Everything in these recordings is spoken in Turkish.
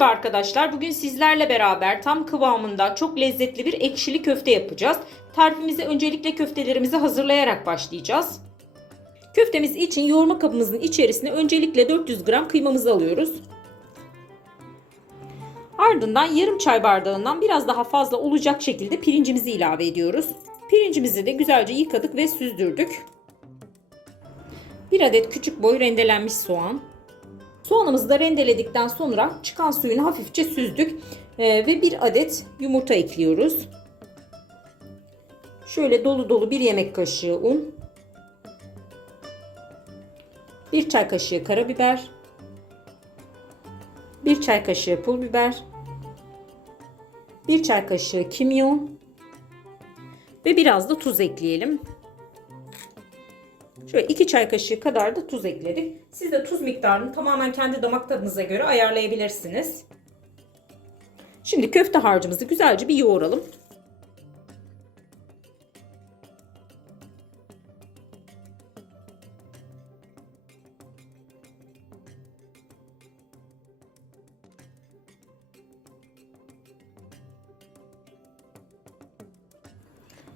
Merhaba arkadaşlar. Bugün sizlerle beraber tam kıvamında çok lezzetli bir ekşili köfte yapacağız. Tarifimize öncelikle köftelerimizi hazırlayarak başlayacağız. Köftemiz için yoğurma kabımızın içerisine öncelikle 400 gram kıymamızı alıyoruz. Ardından yarım çay bardağından biraz daha fazla olacak şekilde pirincimizi ilave ediyoruz. Pirincimizi de güzelce yıkadık ve süzdürdük. 1 adet küçük boy rendelenmiş soğan. Soğanımızı da rendeledikten sonra çıkan suyunu hafifçe süzdük ve 1 adet yumurta ekliyoruz. Şöyle dolu dolu 1 yemek kaşığı un, 1 çay kaşığı karabiber, 1 çay kaşığı pul biber, 1 çay kaşığı kimyon ve biraz da tuz ekleyelim. Şöyle 2 çay kaşığı kadar da tuz ekledik. Siz de tuz miktarını tamamen kendi damak tadınıza göre ayarlayabilirsiniz. Şimdi köfte harcımızı güzelce bir yoğuralım.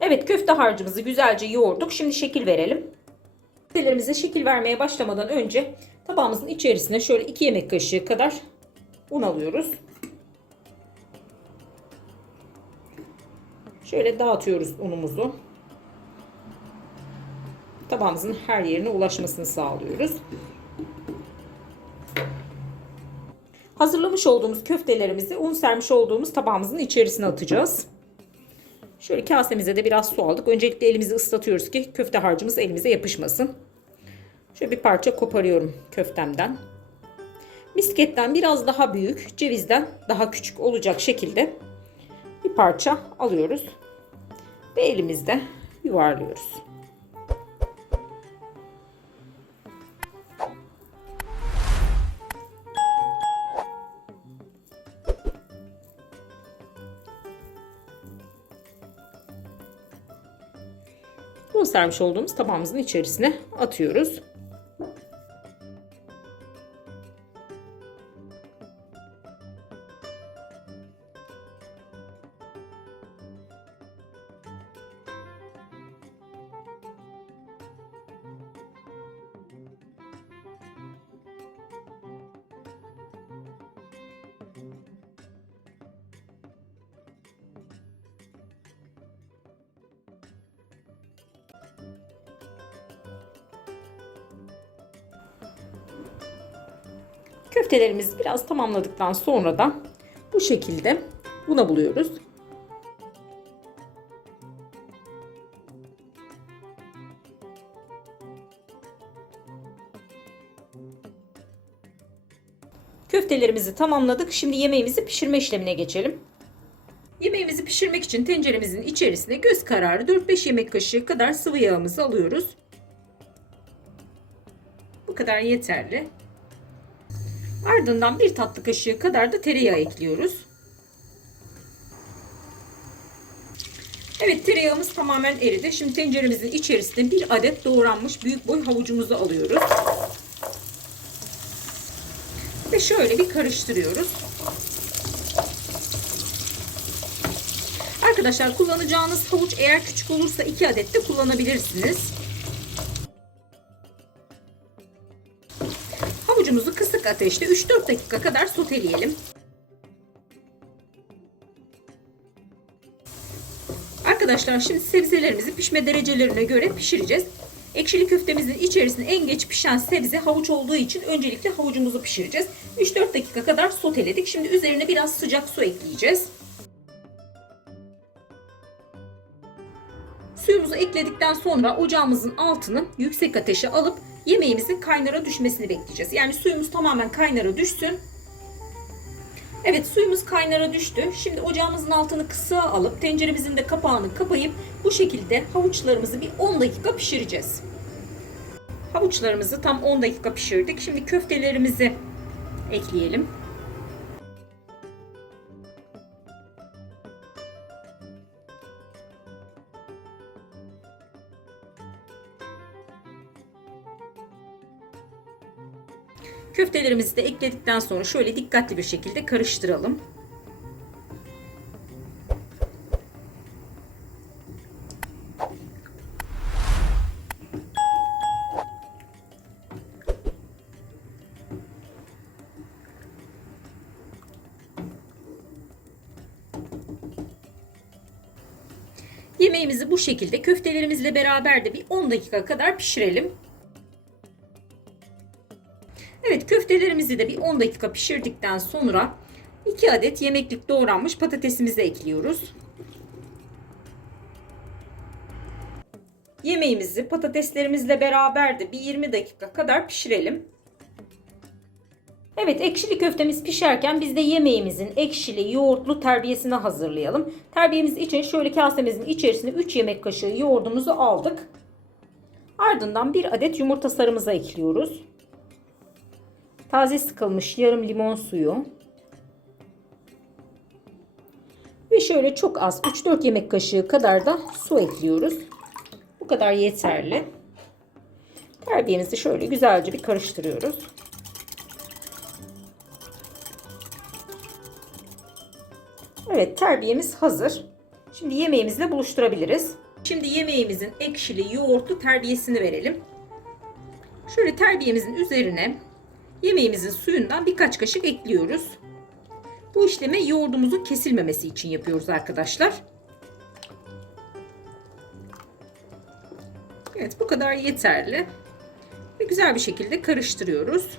Evet, köfte harcımızı güzelce yoğurduk. Şimdi şekil verelim. Köftelerimize şekil vermeye başlamadan önce tabağımızın içerisine şöyle 2 yemek kaşığı kadar un alıyoruz. Şöyle dağıtıyoruz unumuzu. Tabağımızın her yerine ulaşmasını sağlıyoruz. Hazırlamış olduğumuz köftelerimizi un sermiş olduğumuz tabağımızın içerisine atacağız. Şöyle kasemize de biraz su aldık. Öncelikle elimizi ıslatıyoruz ki köfte harcımız elimize yapışmasın. Şöyle bir parça koparıyorum köftemden. Misketten biraz daha büyük, cevizden daha küçük olacak şekilde bir parça alıyoruz ve elimizde yuvarlıyoruz. Bunu sermiş olduğumuz tabağımızın içerisine atıyoruz. Köftelerimizi biraz tamamladıktan sonra da bu şekilde una buluyoruz. Köftelerimizi tamamladık. Şimdi yemeğimizi pişirme işlemine geçelim. Yemeğimizi pişirmek için tenceremizin içerisine göz kararı 4-5 yemek kaşığı kadar sıvı yağımızı alıyoruz. Bu kadar yeterli. Ardından 1 tatlı kaşığı kadar da tereyağı ekliyoruz. Evet, tereyağımız tamamen eridi. Şimdi tenceremizin içerisine 1 adet doğranmış büyük boy havucumuzu alıyoruz. Ve şöyle bir karıştırıyoruz. Arkadaşlar, kullanacağınız havuç eğer küçük olursa 2 adet de kullanabilirsiniz. Havucumuzu kısık ateşte 3-4 dakika kadar soteleyelim. Arkadaşlar, şimdi sebzelerimizi pişme derecelerine göre pişireceğiz. Ekşili köftemizin içerisinde en geç pişen sebze havuç olduğu için öncelikle havucumuzu pişireceğiz. 3-4 dakika kadar soteledik. Şimdi üzerine biraz sıcak su ekleyeceğiz. Suyumuzu ekledikten sonra ocağımızın altını yüksek ateşe alıp yemeğimizin kaynara düşmesini bekleyeceğiz. Yani suyumuz tamamen kaynara düşsün. Evet, suyumuz kaynara düştü. Şimdi ocağımızın altını kısığa alıp tenceremizin de kapağını kapayıp bu şekilde havuçlarımızı bir 10 dakika pişireceğiz. Havuçlarımızı tam 10 dakika pişirdik. Şimdi köftelerimizi ekleyelim. Köftelerimizi de ekledikten sonra şöyle dikkatli bir şekilde karıştıralım. Yemeğimizi bu şekilde köftelerimizle beraber de bir 10 dakika kadar pişirelim. Evet, köftelerimizi de bir 10 dakika pişirdikten sonra 2 adet yemeklik doğranmış patatesimizi ekliyoruz. Yemeğimizi patateslerimizle beraber de bir 20 dakika kadar pişirelim. Evet, ekşili köftemiz pişerken biz de yemeğimizin ekşili yoğurtlu terbiyesini hazırlayalım. Terbiyemiz için şöyle kasemizin içerisine 3 yemek kaşığı yoğurdumuzu aldık. Ardından 1 adet yumurta sarımızı ekliyoruz. Taze sıkılmış yarım limon suyu. Ve şöyle çok az 3-4 yemek kaşığı kadar da su ekliyoruz. Bu kadar yeterli. Terbiyemizi şöyle güzelce bir karıştırıyoruz. Evet, terbiyemiz hazır. Şimdi yemeğimizle buluşturabiliriz. Şimdi yemeğimizin ekşili yoğurtlu terbiyesini verelim. Şöyle terbiyemizin üzerine yemeğimizin suyundan birkaç kaşık ekliyoruz. Bu işlemi yoğurdumuzun kesilmemesi için yapıyoruz arkadaşlar. Evet, bu kadar yeterli. Ve güzel bir şekilde karıştırıyoruz.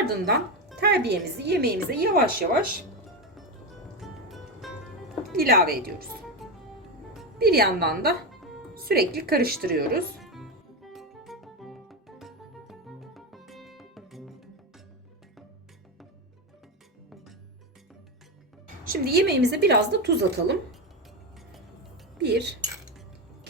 Ardından terbiyemizi yemeğimize yavaş yavaş ilave ediyoruz. Bir yandan da sürekli karıştırıyoruz. Şimdi yemeğimize biraz da tuz atalım. 1-2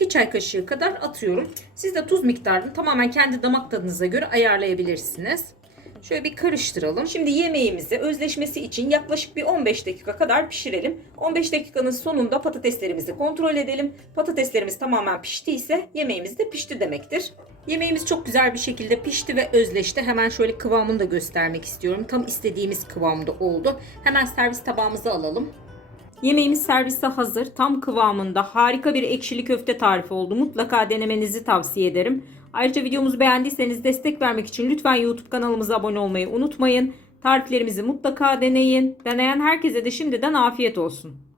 çay kaşığı kadar atıyorum. Siz de tuz miktarını tamamen kendi damak tadınıza göre ayarlayabilirsiniz. Şöyle bir karıştıralım. Şimdi yemeğimizi özleşmesi için yaklaşık bir 15 dakika kadar pişirelim. 15 dakikanın sonunda patateslerimizi kontrol edelim. Patateslerimiz tamamen piştiyse yemeğimiz de pişti demektir. Yemeğimiz çok güzel bir şekilde pişti ve özleşti. Hemen şöyle kıvamını da göstermek istiyorum. Tam istediğimiz kıvamda oldu. Hemen servis tabağımıza alalım. Yemeğimiz serviste hazır. Tam kıvamında harika bir ekşili köfte tarifi oldu. Mutlaka denemenizi tavsiye ederim. Ayrıca videomuzu beğendiyseniz destek vermek için lütfen YouTube kanalımıza abone olmayı unutmayın. Tariflerimizi mutlaka deneyin. Deneyen herkese de şimdiden afiyet olsun.